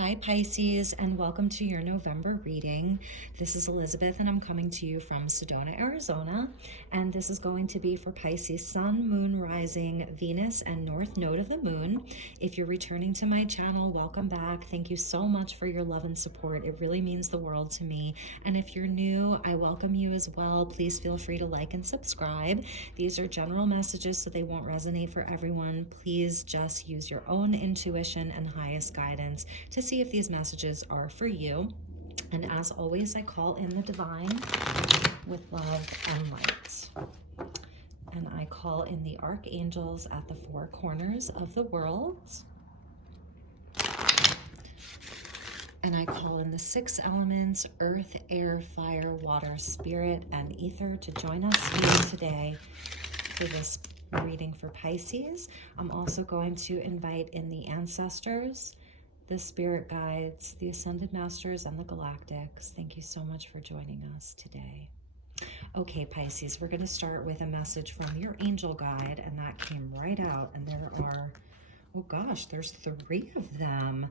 Hi Pisces, and welcome to your November reading. This is Elizabeth and I'm coming to you from Sedona, Arizona, and this is going to be for Pisces Sun, Moon, Rising, Venus, and North Node of the Moon. If you're returning to my channel, welcome back. Thank you so much for your love and support. It really means the world to me. And if you're new, I welcome you as well. Please feel free to like and subscribe. These are general messages, so they won't resonate for everyone. Please just use your own intuition and highest guidance to see if these messages are for you. And as always, I call in the divine with love and light. And I call in the archangels at the four corners of the world. And I call in the six elements, earth, air, fire, water, spirit, and ether to join us here today for this reading for Pisces. I'm also going to invite in the ancestors, the spirit guides, the ascended masters, and the galactics. Thank you so much for joining us today. Okay, Pisces, we're going to start with a message from your angel guide, and that came right out. And there are, oh gosh, there's 3 of them.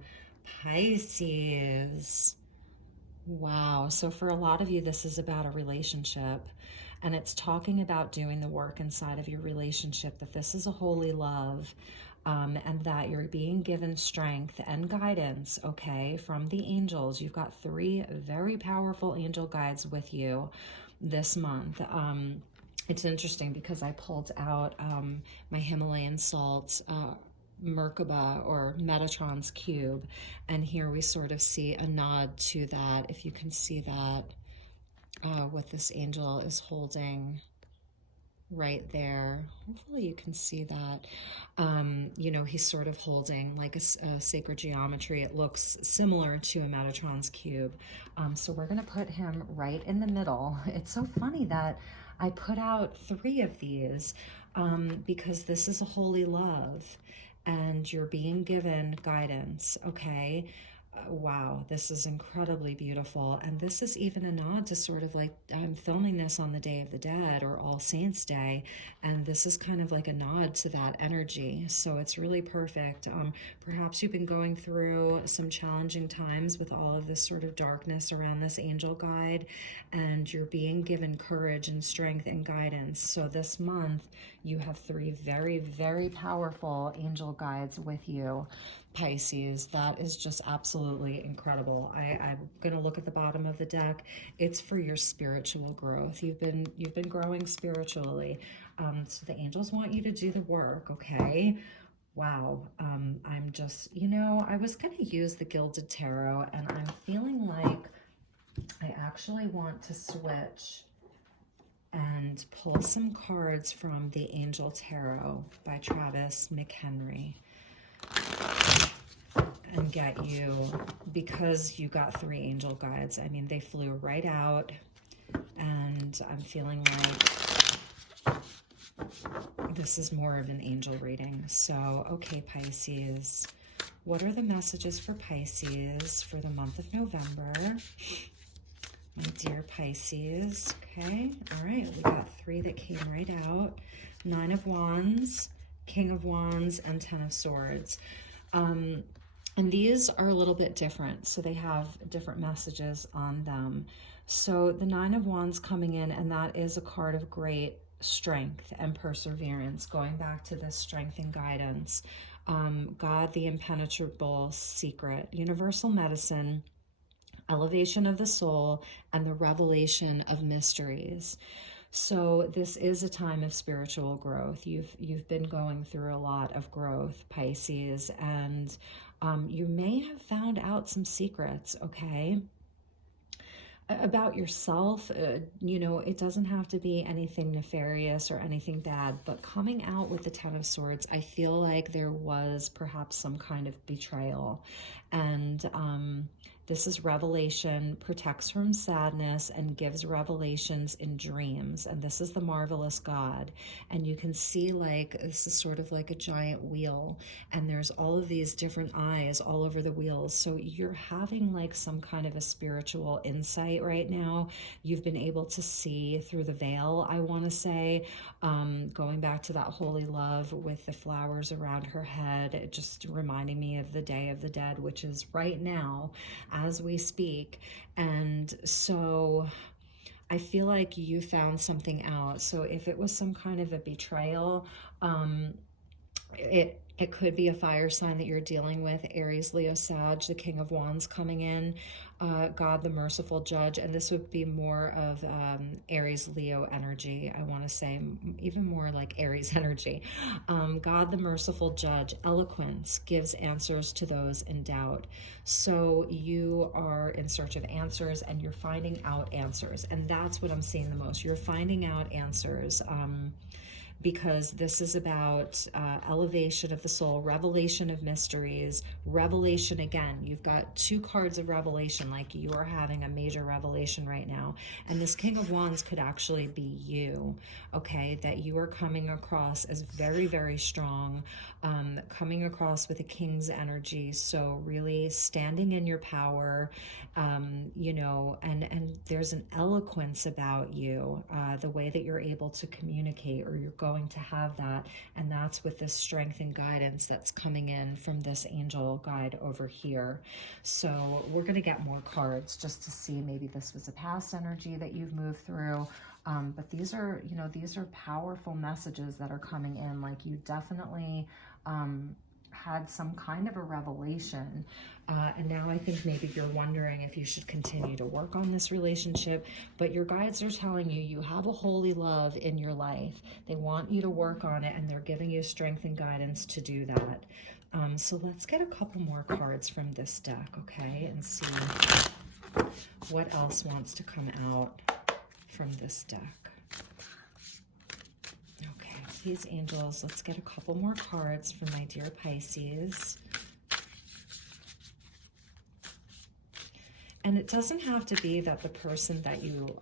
Pisces. Wow. So for a lot of you, this is about a relationship, and it's talking about doing the work inside of your relationship, that this is a holy love. And that you're being given strength and guidance, okay, from the angels. You've got 3 very powerful angel guides with you this month. It's interesting because I pulled out my Himalayan salt Merkaba or Metatron's cube, and here we sort of see a nod to that. If you can see that, what this angel is holding right there. Hopefully you can see that. You know, he's sort of holding like a sacred geometry. It looks similar to a Metatron's cube. So we're going to put him right in the middle. It's so funny that I put out 3 of these because this is a holy love and you're being given guidance, okay? Wow, this is incredibly beautiful. And this is even a nod to sort of like, I'm filming this on the Day of the Dead or All Saints Day, and this is kind of like a nod to that energy. So it's really perfect. Perhaps you've been going through some challenging times with all of this sort of darkness around this angel guide, and you're being given courage and strength and guidance. So this month, you have 3 very, very powerful angel guides with you, Pisces. That is just absolutely incredible. I'm going to look at the bottom of the deck. It's for your spiritual growth. You've been growing spiritually. So the angels want you to do the work, okay? Wow. I'm just, you know, I was going to use the Gilded Tarot, and I'm feeling like I actually want to switch and pull some cards from the Angel Tarot by Travis McHenry and get you, because you got 3 angel guides. I mean, they flew right out, and I'm feeling like this is more of an angel reading. So, okay, Pisces, what are the messages for Pisces for the month of November? My dear Pisces, okay, all right, we got 3 that came right out. 9 of Wands, King of Wands, and 10 of Swords. And these are a little bit different, so they have different messages on them. So the 9 of Wands coming in, and that is a card of great strength and perseverance, going back to this strength and guidance. God, the impenetrable secret, universal medicine, elevation of the soul, and the revelation of mysteries. So this is a time of spiritual growth. You've been going through a lot of growth, Pisces, and you may have found out some secrets, okay, about yourself. You know, it doesn't have to be anything nefarious or anything bad, but coming out with the 10 of Swords, I feel like there was perhaps some kind of betrayal, and This is revelation, protects from sadness, and gives revelations in dreams. And this is the marvelous God. And you can see, like, this is sort of like a giant wheel, and there's all of these different eyes all over the wheels. So you're having like some kind of a spiritual insight right now. You've been able to see through the veil, I want to say, going back to that holy love with the flowers around her head, just reminding me of the Day of the Dead, which is right now as we speak. And so I feel like you found something out. So if it was some kind of a betrayal, it could be a fire sign that you're dealing with, Aries, Leo, Sag, the King of Wands coming in, God, the merciful judge, and this would be more of Aries, Leo energy, I want to say, even more like Aries energy. God, the merciful judge, eloquence, gives answers to those in doubt. So you are in search of answers, and you're finding out answers, and that's what I'm seeing the most. You're finding out answers. Because this is about elevation of the soul, revelation of mysteries, revelation again. You've got two cards of revelation, like you are having a major revelation right now. And this King of Wands could actually be you, okay? That you are coming across as very, very strong, coming across with a king's energy. So really standing in your power, you know, and there's an eloquence about you, the way that you're able to communicate, or you're going to have that, and that's with this strength and guidance that's coming in from this angel guide over here. So we're going to get more cards just to see, maybe this was a past energy that you've moved through. But these are, you know, these are powerful messages that are coming in. Like you definitely had some kind of a revelation, and now I think maybe you're wondering if you should continue to work on this relationship, but your guides are telling you you have a holy love in your life. They want you to work on it, and they're giving you strength and guidance to do that. So let's get a couple more cards from this deck, okay, and see what else wants to come out from this deck. Okay, please, angels, let's get a couple more cards for my dear Pisces. And it doesn't have to be that the person that you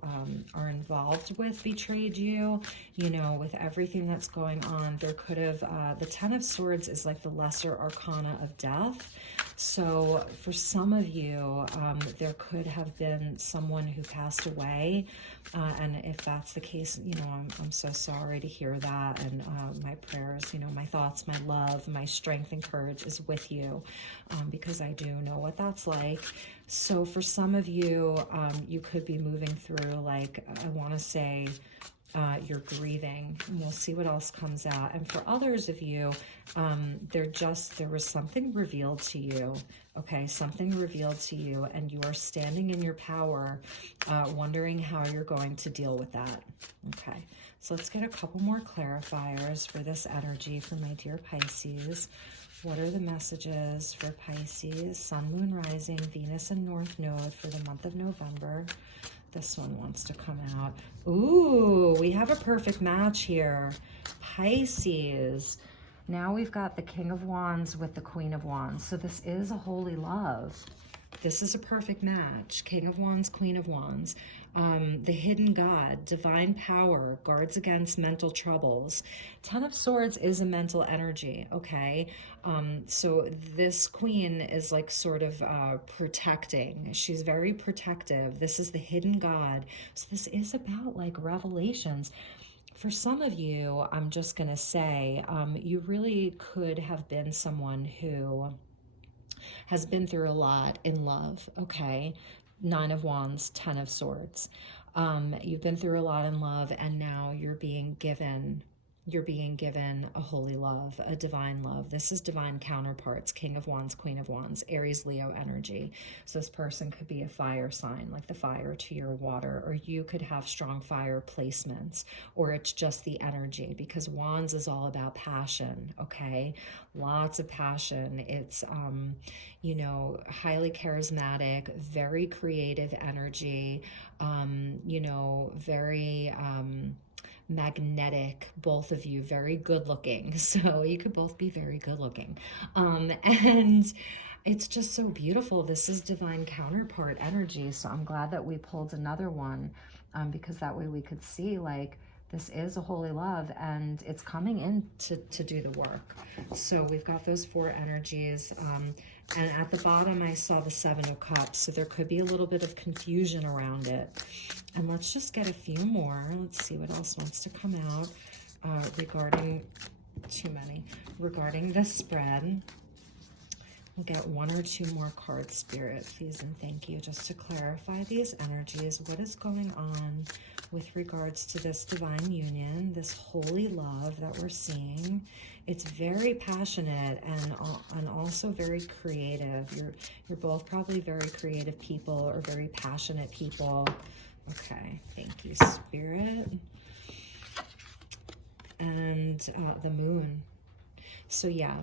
are involved with betrayed you, you know, with everything that's going on. There could have, the Ten of Swords is like the lesser arcana of death. So for some of you, there could have been someone who passed away. And if that's the case, you know, I'm so sorry to hear that. And my prayers, you know, my thoughts, my love, my strength and courage is with you, because I do know what that's like. So for some of you, you could be moving through, like, I want to say, you're grieving, and we'll see what else comes out. And for others of you, there was something revealed to you, okay? Something revealed to you, and you are standing in your power, wondering how you're going to deal with that, okay? So let's get a couple more clarifiers for this energy for my dear Pisces. What are the messages for Pisces, Sun, Moon, Rising, Venus, and North Node for the month of November? This one wants to come out. Ooh, we have a perfect match here. Pisces. Now we've got the King of Wands with the Queen of Wands. So this is a holy love. This is a perfect match. King of Wands, Queen of Wands. The hidden God, divine power, guards against mental troubles. Ten of Swords is a mental energy, okay? So this queen is like sort of protecting. She's very protective. This is the hidden God. So this is about like revelations. For some of you, I'm just going to say, you really could have been someone who has been through a lot in love, okay? Nine of Wands, Ten of Swords. You've been through a lot in love, and now you're being given a holy love, a divine love. This is divine counterparts, King of Wands, Queen of Wands, Aries, Leo energy. So this person could be a fire sign, like the fire to your water, or you could have strong fire placements, or it's just the energy, because Wands is all about passion, okay? Lots of passion. It's, you know, highly charismatic, very creative energy, you know, very, magnetic, both of you, very good looking. So you could both be very good looking. And It's just so beautiful. This is divine counterpart energy. So I'm glad that we pulled another one, because that way we could see, like, this is a holy love and it's coming in to do the work. So we've got those 4 energies. And at the bottom, I saw the 7 of Cups. So there could be a little bit of confusion around it. And let's just get a few more. Let's see what else wants to come out regarding, too many, regarding the spread. We'll get 1 or 2 more cards, Spirit, please and thank you, just to clarify these energies. What is going on with regards to this divine union, this holy love that we're seeing? It's very passionate and also very creative. You're both probably very creative people or very passionate people. Okay, thank you, Spirit. And the moon. So yeah,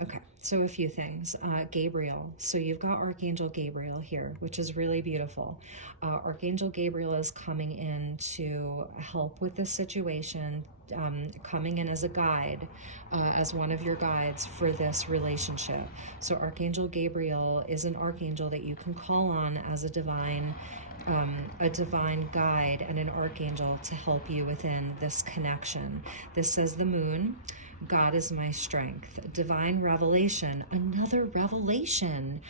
okay, so a few things. Gabriel. So you've got Archangel Gabriel here, which is really beautiful. Archangel Gabriel is coming in to help with the situation, coming in as a guide, as one of your guides for this relationship. So Archangel Gabriel is an archangel that you can call on as a divine guide and an archangel to help you within this connection. This says the moon. God is my strength. Divine revelation, another revelation,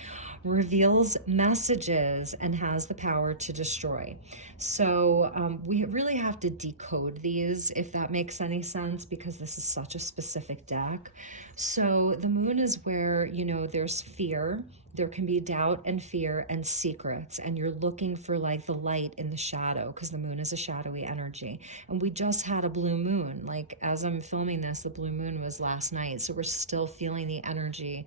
reveals messages and has the power to destroy. So we really have to decode these, if that makes any sense, because this is such a specific deck. So the moon is where, you know, there's fear. There can be doubt and fear and secrets, and you're looking for like the light in the shadow, because the moon is a shadowy energy. And we just had a blue moon. Like, as I'm filming this, the blue moon was last night, so we're still feeling the energy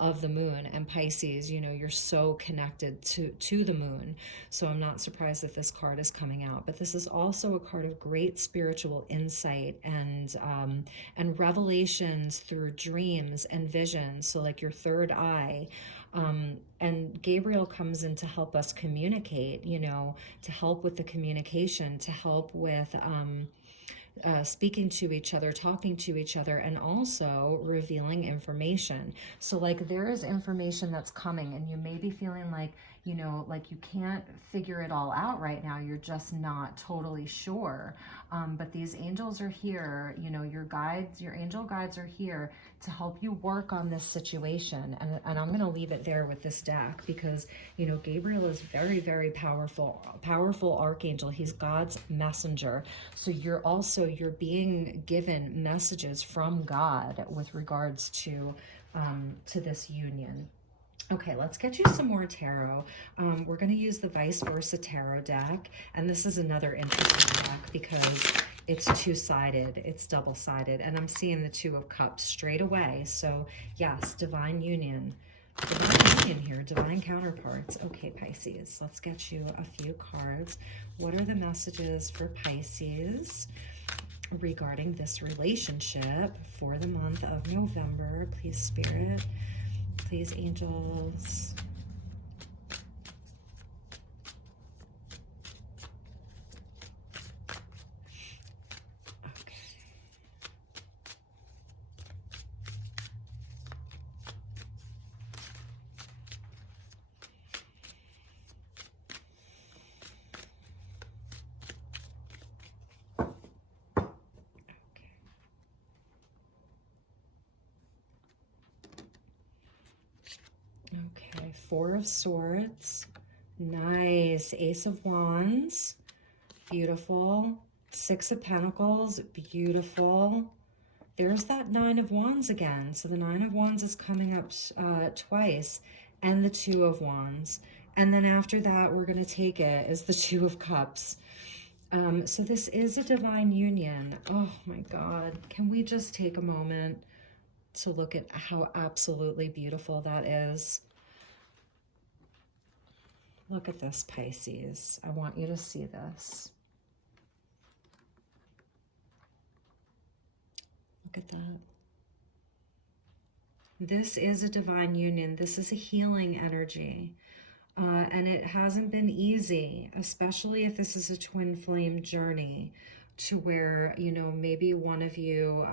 of the moon. And Pisces, you know, you're so connected to the moon, so I'm not surprised that this card is coming out. But this is also a card of great spiritual insight and revelations through dreams and visions. So like your third eye. And Gabriel comes in to help us communicate, you know, to help with the communication, to help with speaking to each other, talking to each other, and also revealing information. So like there is information that's coming and you may be feeling like, you know, like you can't figure it all out right now. You're just not totally sure. But these angels are here, you know, your guides, your angel guides are here to help you work on this situation. And I'm going to leave it there with this deck because, you know, Gabriel is very, very powerful archangel. He's God's messenger. So you're being given messages from God with regards to this union. Okay, let's get you some more tarot. We're going to use the Vice Versa Tarot deck, and this is another interesting deck because it's two-sided, it's double-sided, and I'm seeing the Two of Cups straight away. So yes, divine union here, divine counterparts. Okay, Pisces, let's get you a few cards. What are the messages for Pisces regarding this relationship for the month of November? Please, Spirit. Please, angels. Okay, Four of Swords, nice. Ace of Wands, beautiful. Six of Pentacles, beautiful. There's that Nine of Wands again. So the Nine of Wands is coming up twice, and the Two of Wands. And then after that, we're going to take it as the Two of Cups. So this is a divine union. Oh my God. Can we just take a moment to look at how absolutely beautiful that is? Look at this, Pisces. I want you to see this. Look at that. This is a divine union. This is a healing energy. And it hasn't been easy, especially if this is a twin flame journey to where, you know, maybe one of you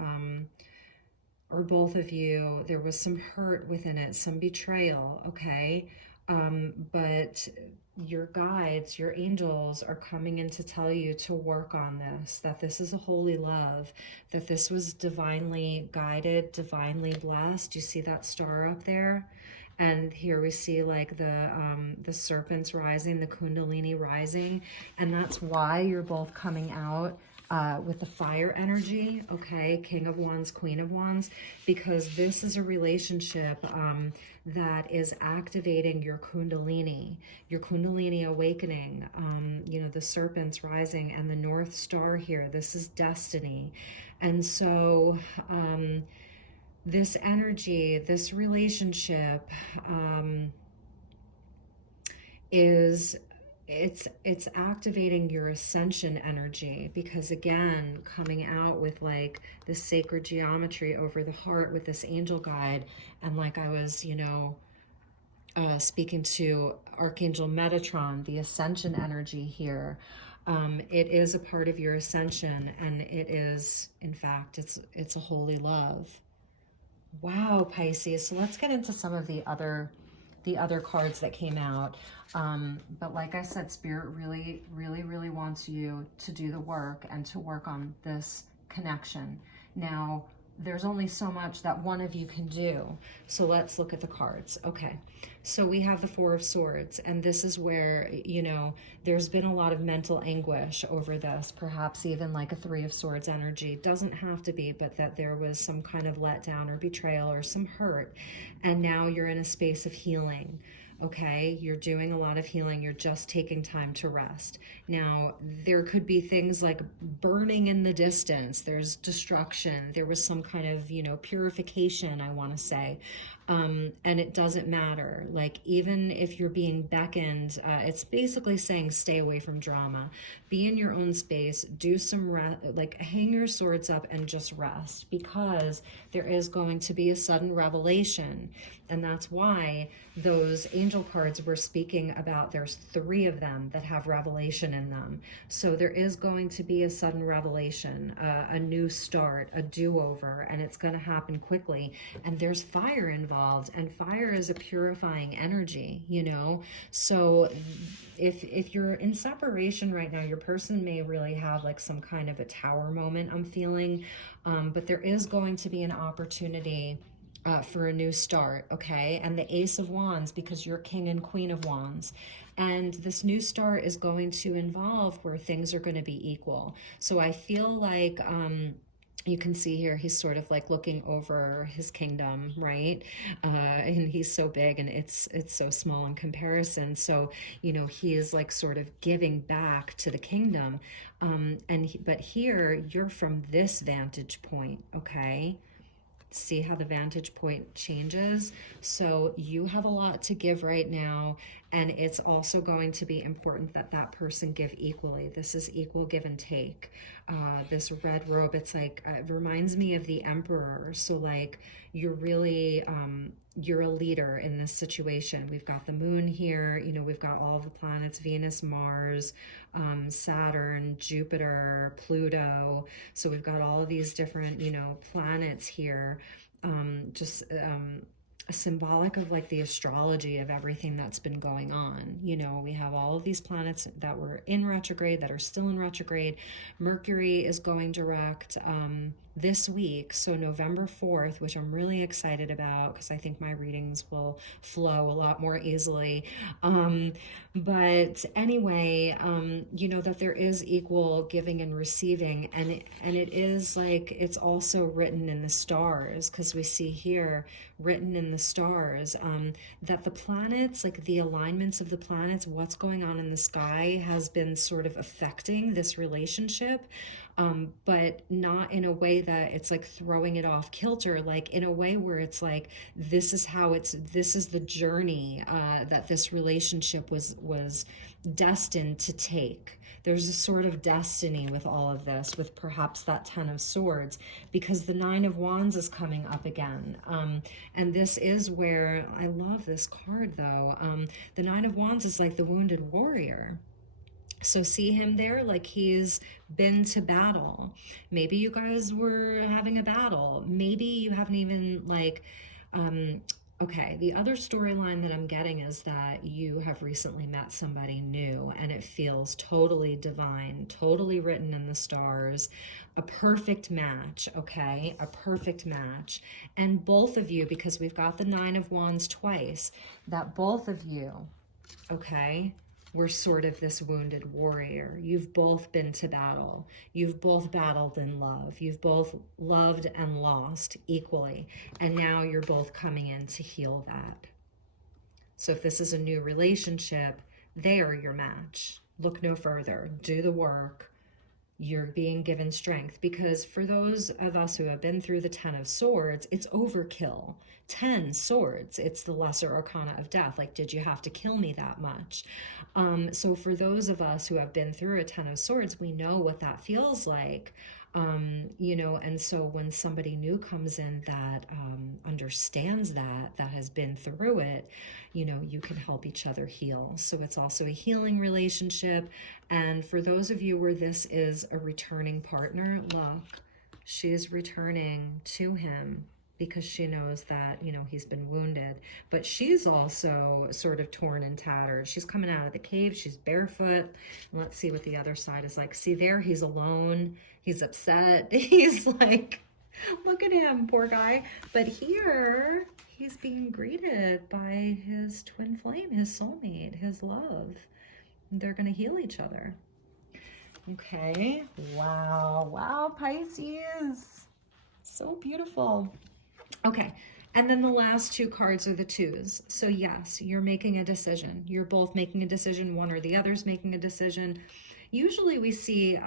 or both of you, there was some hurt within it, some betrayal, okay? But your guides, your angels are coming in to tell you to work on this, that this is a holy love, that this was divinely guided, divinely blessed. You see that star up there? And here we see like the serpents rising, the kundalini rising, and that's why you're both coming out with the fire energy, okay, King of Wands, Queen of Wands, because this is a relationship that is activating your Kundalini awakening, you know, the serpents rising and the North Star here. This is destiny. And so this energy, this relationship is it's activating your ascension energy, because again, coming out with like this sacred geometry over the heart with this angel guide, and like I was, you know, speaking to Archangel Metatron, the ascension energy here. It is a part of your ascension, and it is, in fact, it's a holy love. Wow, Pisces. So let's get into some of the other cards that came out. But like I said, Spirit really, really, really wants you to do the work and to work on this connection. Now, there's only so much that one of you can do. So let's look at the cards. Okay. So we have the Four of Swords, and this is where, you know, there's been a lot of mental anguish over this, perhaps even like a Three of Swords energy. Doesn't have to be, but that there was some kind of letdown or betrayal or some hurt. And now you're in a space of healing. Okay, you're doing a lot of healing. You're just taking time to rest. Now, there could be things like burning in the distance. There's destruction. There was some kind of, you know, purification, I want to say. And it doesn't matter. Like, even if you're being beckoned, it's basically saying stay away from drama. Be in your own space. Do some rest, like hang your swords up and just rest, because there is going to be a sudden revelation. And that's why those angel cards were speaking about, there's 3 of them that have revelation in them. So there is going to be a sudden revelation, a new start, a do-over, and it's going to happen quickly. And there's fire involved, and fire is a purifying energy, you know? So if you're in separation right now, your person may really have like some kind of a tower moment, I'm feeling, but there is going to be an opportunity for a new start, okay? And the Ace of Wands, because you're King and Queen of Wands. And this new start is going to involve where things are going to be equal. So I feel like you can see here, he's sort of like looking over his kingdom, right? And he's so big and it's so small in comparison. So, you know, he is like sort of giving back to the kingdom. But here you're from this vantage point, okay? See how the vantage point changes? So you have a lot to give right now, and it's also going to be important that that person give equally. This is equal give and take. This red robe, it's like, it reminds me of the Emperor. So like, you're really, you're a leader in this situation. We've got the moon here, you know, we've got all the planets, Venus, Mars, Saturn, Jupiter, Pluto. So we've got all of these different, you know, planets here, symbolic of like the astrology of everything that's been going on. You know, we have all of these planets that were in retrograde, that are still in retrograde. Mercury is going direct this week, so November 4th, which I'm really excited about because I think my readings will flow a lot more easily. But anyway, you know, that there is equal giving and receiving, and it is like, it's also written in the stars, because we see here written in the stars that the planets, like the alignments of the planets, what's going on in the sky has been sort of affecting this relationship, but not in a way that it's like throwing it off kilter, like in a way where it's like, this is the journey that this relationship was destined to take. There's a sort of destiny with all of this, with perhaps that 10 of Swords, because the 9 of Wands is coming up again. And this is where, I love this card though, the 9 of Wands is like the wounded warrior. So see him there like he's been to battle. Maybe you guys were having a battle. Maybe you haven't even like, um, okay, the other storyline that I'm getting is that you have recently met somebody new and it feels totally divine, totally written in the stars, a perfect match, okay? A perfect match. And both of you, because we've got the Nine of Wands twice, that both of you, okay, we're sort of this wounded warrior. You've both been to battle. You've both battled in love. You've both loved and lost equally. And now you're both coming in to heal that. So if this is a new relationship, they are your match. Look no further. Do the work. You're being given strength, because for those of us who have been through the 10 of Swords, it's overkill. 10 swords, it's the lesser arcana of death. Like, did you have to kill me that much? So for those of us who have been through a 10 of Swords, we know what that feels like. You know, and so when somebody new comes in that understands that has been through it, you know, you can help each other heal. So it's also a healing relationship. And for those of you where this is a returning partner, look, she's returning to him because she knows that, you know, he's been wounded. But she's also sort of torn and tattered. She's coming out of the cave. She's barefoot. Let's see what the other side is like. See there, he's alone. He's upset. He's like, look at him, poor guy. But here, he's being greeted by his twin flame, his soulmate, his love. They're going to heal each other. Okay. Wow. Wow, Pisces. So beautiful. Okay. And then the last two cards are the twos. So yes, you're making a decision. You're both making a decision. One or the other's making a decision. Usually we see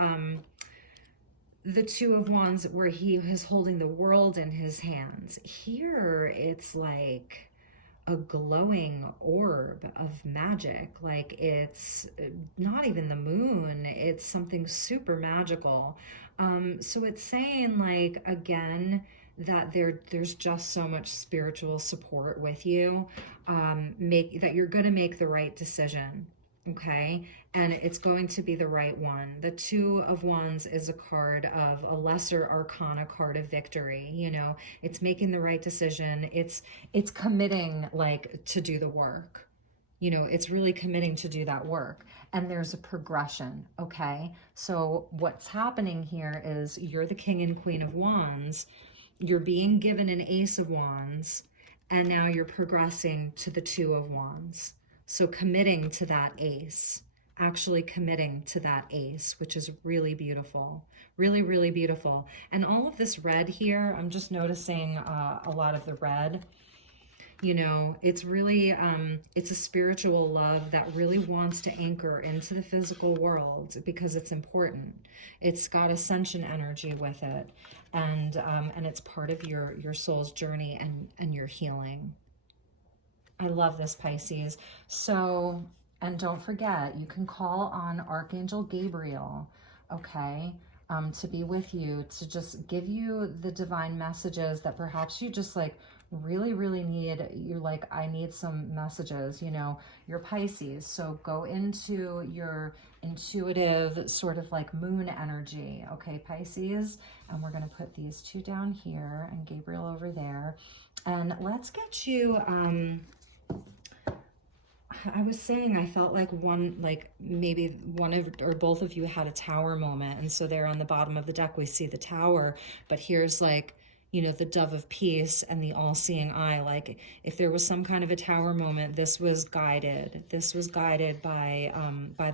the Two of Wands where he is holding the world in his hands. Here it's like a glowing orb of magic. Like, it's not even the moon, it's something super magical. So it's saying, like, again, that there's just so much spiritual support with you, that you're going to make the right decision. Okay, and it's going to be the right one. The Two of Wands is a card of a lesser arcana card of victory. You know, it's making the right decision. It's committing, like, to do the work. You know, it's really committing to do that work. And there's a progression, okay? So what's happening here is you're the King and Queen of Wands. You're being given an Ace of Wands, and now you're progressing to the Two of Wands. So committing to that ace, actually committing to that ace, which is really beautiful, really, really beautiful. And all of this red here, I'm just noticing a lot of the red. You know, it's really, it's a spiritual love that really wants to anchor into the physical world because it's important. It's got ascension energy with it. And it's part of your soul's journey and your healing. I love this, Pisces. So, and don't forget, you can call on Archangel Gabriel, okay, to be with you, to just give you the divine messages that perhaps you just like really, really need. You're like, I need some messages, you know, you're Pisces. So go into your intuitive sort of like moon energy, okay, Pisces? And we're going to put these two down here and Gabriel over there. And let's get you, I was saying I felt like maybe one of or both of you had a tower moment, and so there on the bottom of the deck we see the tower, but here's like, you know, the dove of peace and the all-seeing eye. Like, if there was some kind of a tower moment, this was guided. This was guided by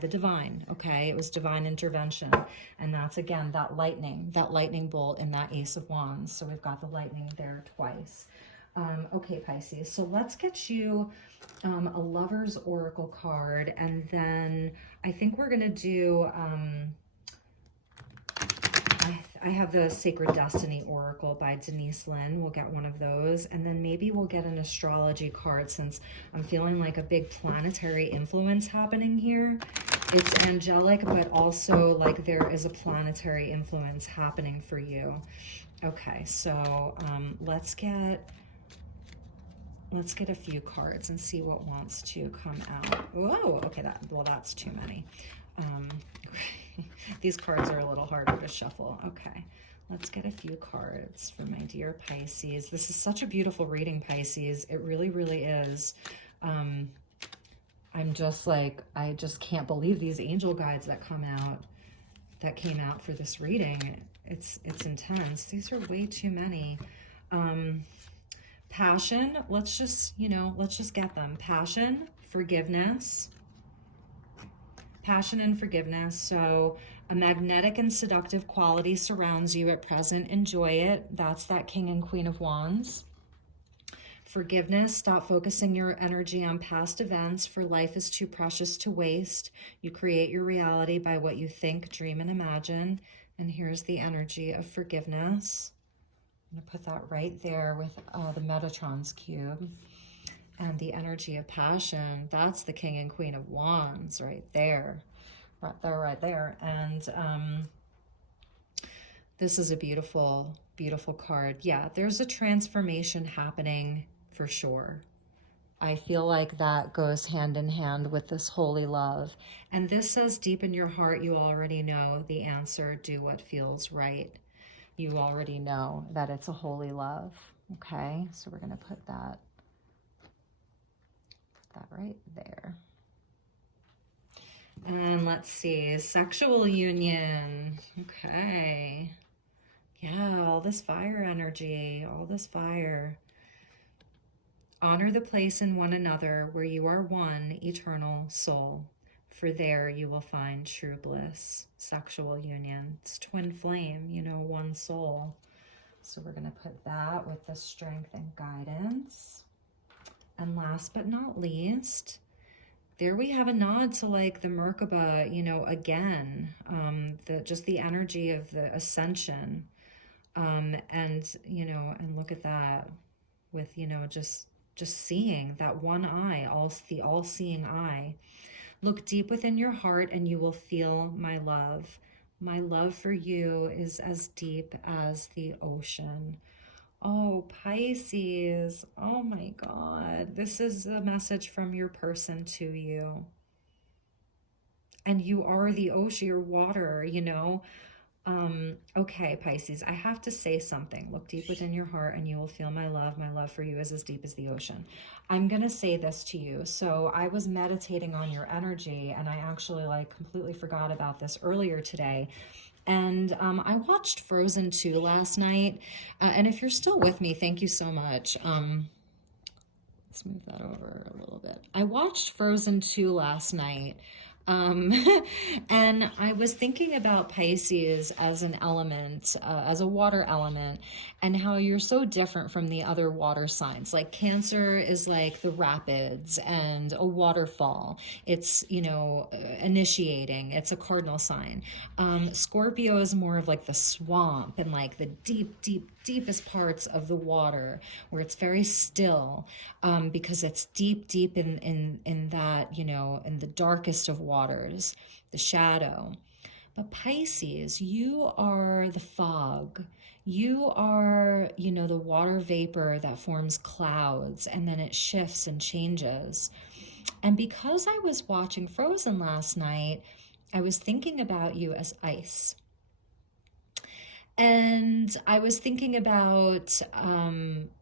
the divine, okay? It was divine intervention, and that's, again, that lightning bolt in that Ace of Wands. So we've got the lightning there twice. Okay, Pisces, so let's get you a Lover's Oracle card, and then I think we're going to do, I have the Sacred Destiny Oracle by Denise Lynn. We'll get one of those, and then maybe we'll get an astrology card since I'm feeling like a big planetary influence happening here. It's angelic, but also like there is a planetary influence happening for you. Okay, so let's get Let's get a few cards and see what wants to come out. Whoa, okay, that's too many. Okay. These cards are a little harder to shuffle. Okay, let's get a few cards for my dear Pisces. This is such a beautiful reading, Pisces. It really, really is. I'm just like, I just can't believe these angel guides that came out for this reading. It's intense. These are way too many. Passion, let's just get them. Passion, forgiveness. Passion and forgiveness. So a magnetic and seductive quality surrounds you at present. Enjoy it. That's that King and Queen of Wands. Forgiveness, stop focusing your energy on past events, for life is too precious to waste. You create your reality by what you think, dream, and imagine. And here's the energy of forgiveness. I'm going to put that right there with the Metatron's cube. And the energy of passion, that's the King and Queen of Wands right there. Right there. And this is a beautiful, beautiful card. Yeah, there's a transformation happening for sure. I feel like that goes hand in hand with this holy love. And this says deep in your heart, you already know the answer. Do what feels right. You already know that it's a holy love. Okay, so we're going to put that right there. And let's see, sexual union. Okay. Yeah, all this fire energy, all this fire. Honor the place in one another where you are one eternal soul, for there you will find true bliss. Sexual union. It's twin flame, one soul. So we're going to put that with the strength and guidance. And last but not least, there we have a nod to like the Merkaba, again, just the energy of the ascension. And look at that with, just seeing that one eye, the all-seeing eye. Look deep within your heart and you will feel my love. My love for you is as deep as the ocean. Oh, Pisces, oh my God, this is a message from your person to you. And you are the ocean, you're water, Okay, Pisces, I have to say something. Look deep within your heart and you will feel my love. My love for you is as deep as the ocean. I'm going to say this to you. So I was meditating on your energy and I actually completely forgot about this earlier today. And I watched Frozen 2 last night. And if you're still with me, thank you so much. Let's move that over a little bit. I watched Frozen 2 last night. And I was thinking about Pisces as an element, as a water element, and how you're so different from the other water signs. Like Cancer is like the rapids and a waterfall. It's, initiating. It's a cardinal sign. Scorpio is more of like the swamp and like the deepest parts of the water where it's very still, because it's deep in that, in the darkest of waters, the shadow. But Pisces, you are the fog. You are, the water vapor that forms clouds and then it shifts and changes. And because I was watching Frozen last night, I was thinking about you as ice. And I was thinking about,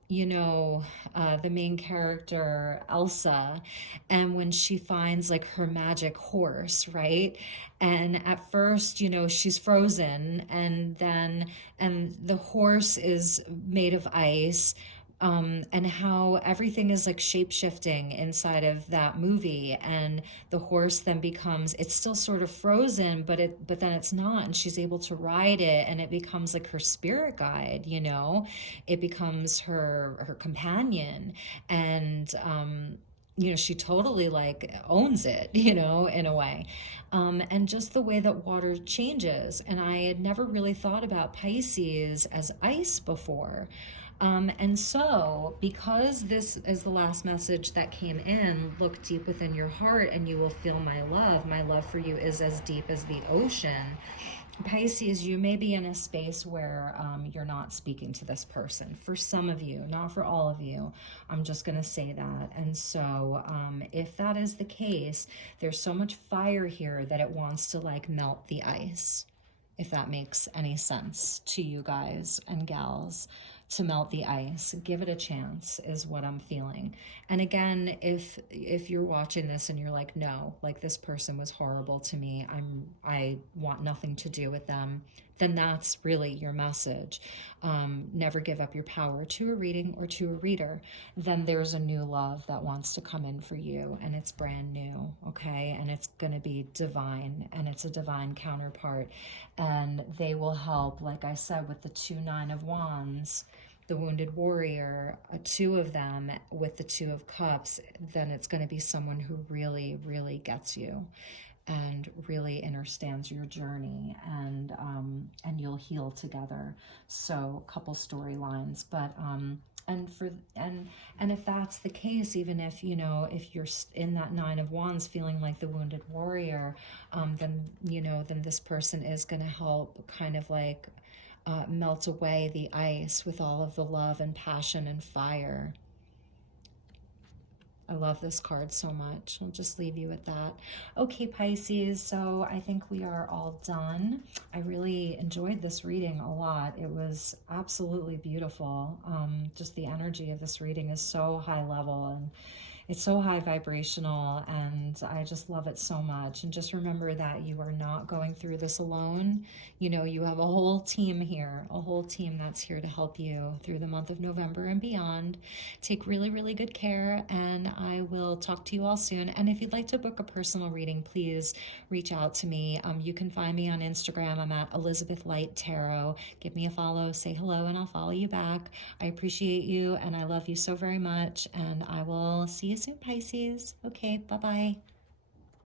the main character, Elsa, and when she finds like her magic horse, right? And at first, she's frozen and the horse is made of ice. And how everything is like shape-shifting inside of that movie, and the horse then it's still sort of frozen, but then it's not, and she's able to ride it, and it becomes like her spirit guide, it becomes her companion, and she totally like owns it, in a way. And just the way that water changes, and I had never really thought about Pisces as ice before. And so, because this is the last message that came in, look deep within your heart and you will feel my love. My love for you is as deep as the ocean. Pisces, you may be in a space where you're not speaking to this person. For some of you, not for all of you. I'm just going to say that. And so if that is the case, there's so much fire here that it wants to like melt the ice, if that makes any sense to you guys and gals. To melt the ice, give it a chance is what I'm feeling. And again, if you're watching this and you're like, no, like this person was horrible to me, I want nothing to do with them, then that's really your message. Never give up your power to a reading or to a reader. Then there's a new love that wants to come in for you, and it's brand new, okay? And it's going to be divine, and it's a divine counterpart. And they will help, like I said, with the 2 9 of Wands, the wounded warrior, two of them with the 2 of Cups, then it's going to be someone who really, really gets you and really understands your journey, and you'll heal together. So couple storylines, but and if that's the case, even if if you're in that 9 of Wands feeling like the wounded warrior, then then this person is going to help kind of like melt away the ice with all of the love and passion and fire. I love this card so much. I'll just leave you with that. Okay, Pisces, so I think we are all done. I really enjoyed this reading a lot. It was absolutely beautiful. Just the energy of this reading is so high level, and it's so high vibrational, and I just love it so much. And just remember that you are not going through this alone. You have a whole team here, a whole team that's here to help you through the month of November and beyond. Take really, really good care, and I will talk to you all soon. And if you'd like to book a personal reading, please reach out to me. You can find me on Instagram. I'm at Elizabeth Light Tarot. Give me a follow, say hello, and I'll follow you back. I appreciate you, and I love you so very much, and I will see you soon, Pisces. Okay, bye-bye.